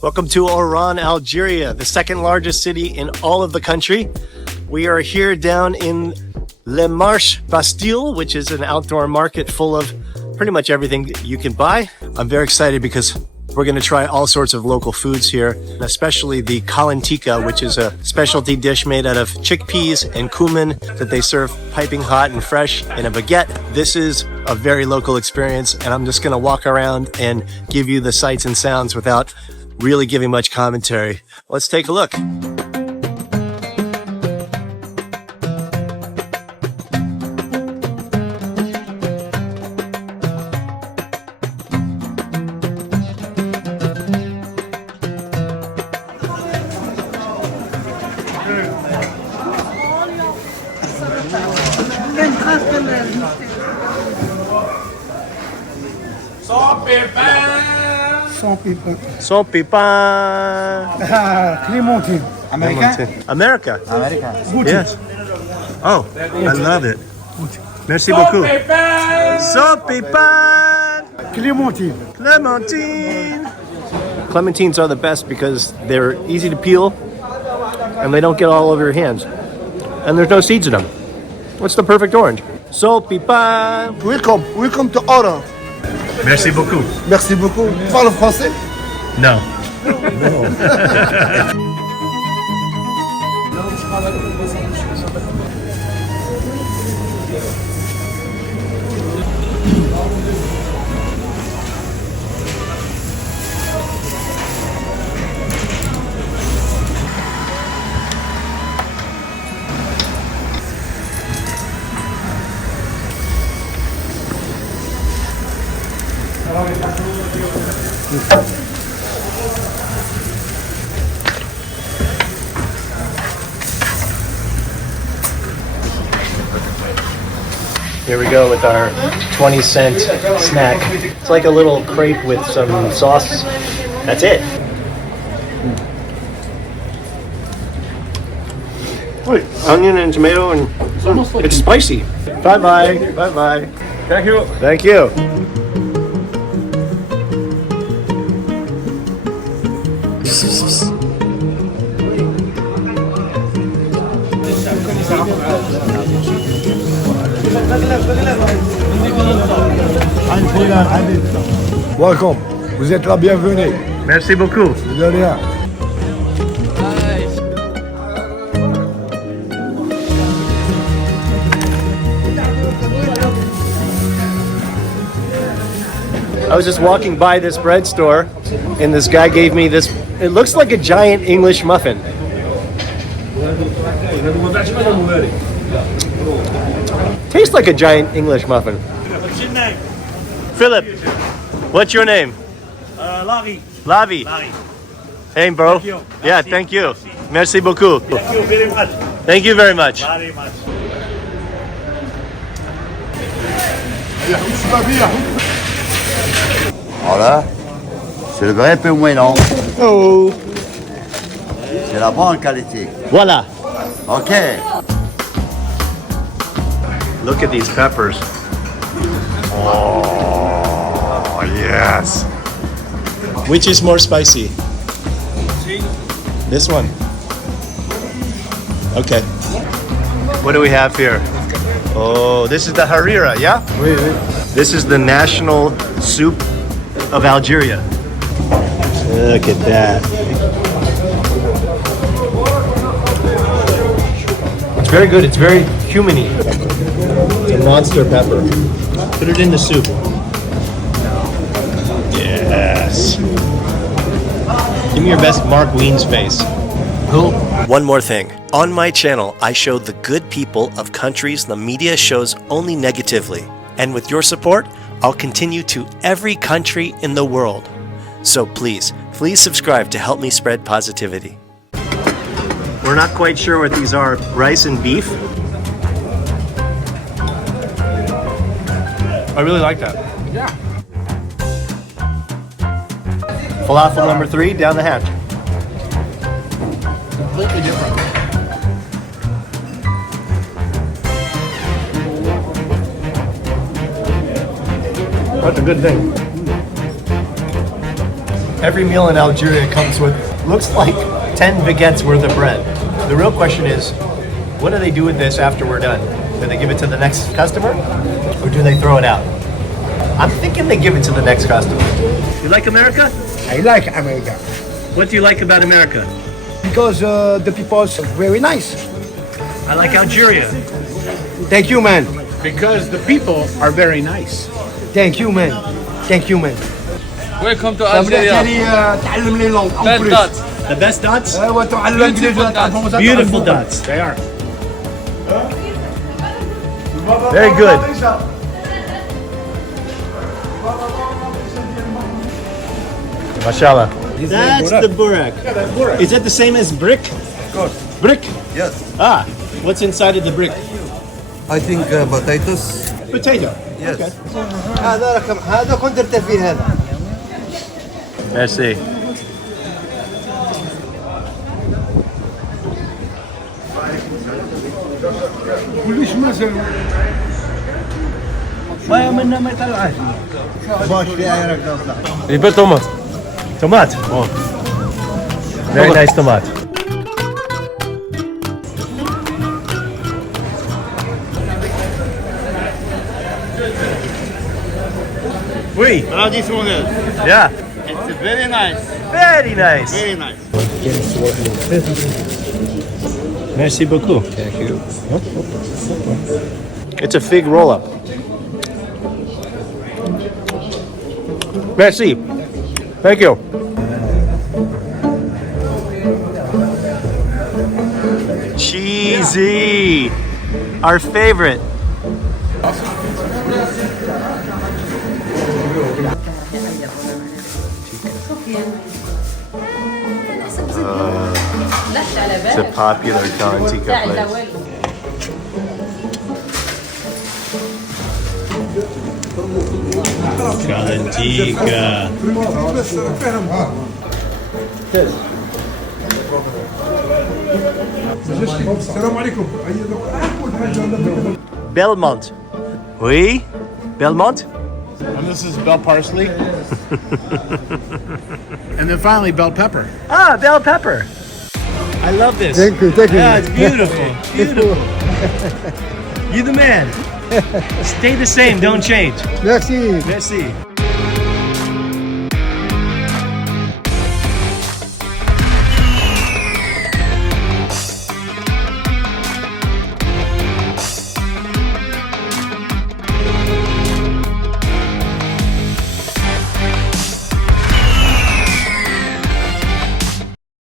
Welcome to Oran, Algeria, the second largest city in all of the country. We are here down in Marché Bastille, which is an outdoor market full of pretty much everything that you can buy. I'm very excited because we're going to try all sorts of local foods here, especially the KARANTIKA, which is a specialty dish made out of chickpeas and cumin that they serve piping hot and fresh in a baguette. This is a very local experience, and I'm just going to walk around and give you the sights and sounds without really giving much commentary. Let's take a look. Sans pépin. Clémentine. American? America. American. Yes. Oh, I love it. Merci beaucoup. Sans pépin. Clémentine. Clementine. Clementines are the best because they're easy to peel and they don't get all over your hands. And there's no seeds in them. What's the perfect orange? Sans pépin. Welcome to Oran. Merci beaucoup. Merci beaucoup. Tu parles français? No. Here we go with our 20-cent snack. It's like a little crepe with some sauce. That's it. Wait, onion and tomato, and it's spicy. Bye-bye. Bye-bye. Thank you. Thank you. Welcome. Vous êtes la bienvenue. Merci beaucoup. De rien. I was just walking by this bread store, and this guy gave me this. It looks like a giant English muffin. Tastes like a giant English muffin. Philip, what's your name? Larry. Lavi. Larry. Hey, bro. Thank you. Yeah, Merci. thank you. Merci beaucoup. Thank you very much. Thank you very much. Very much. Voilà, c'est le grec peu moellon. Oh. C'est la bonne qualité. Voila. Ok. Look at these peppers. Oh, yes. Which is more spicy? This one. Okay. What do we have here? Oh, this is the Harira, yeah? This is the national soup of Algeria. Look at that. It's very good. It's very cuminy. It's a monster pepper. Put it in the soup. Yes. Give me your best Mark Wiens face. Cool. One more thing. On my channel, I show the good people of countries the media shows only negatively. And with your support, I'll continue to every country in the world. So please subscribe to help me spread positivity. We're not quite sure what these are. Rice and beef? I really like that. Yeah. Falafel number 3, down the hatch. Completely different. That's a good thing. Every meal in Algeria comes with, looks like 10 baguettes worth of bread. The real question is, what do they do with this after we're done? Do they give it to the next customer or do they throw it out? I'm thinking they give it to the next customer. You like America? I like America What do you like about America? because the people are very nice. I like Algeria. Thank you, man. Because the people are very nice. Thank you, man. Thank you, man. Welcome to Algeria. تعلم لي لونغ Best dots. The best dots? ايوا تعلم Beautiful dots. Beautiful dots. They are. Very good. Mashallah. That's the bourek. Is that the same as BRIK? Of course. BRIK? Yes. Ah, what's inside of the BRIK? I think potatoes. Potato. Yes. هذا رقم هذا كنت درت فيه هذا. Merci. كلش مازال ما منا ما يطلعش باش فيها يراك Liebe Tomat. Tomat. Oh. Very nice tomat. Oui. Traditionnel. Yeah. It's very nice. Very nice. Very nice. Merci beaucoup. Thank you. It's a fig roll-up. Merci. Thank you. Cheesy. Our favorite. It's a popular KARANTIKA place. KARANTIKA. السلام عليكم. Belmont. Oui? Belmont? And this is bell parsley. And then finally bell pepper. Ah, bell pepper. I love this. Thank you, thank you. Yeah, it's beautiful. Beautiful. You the man. Stay the same, don't change. Merci. Merci.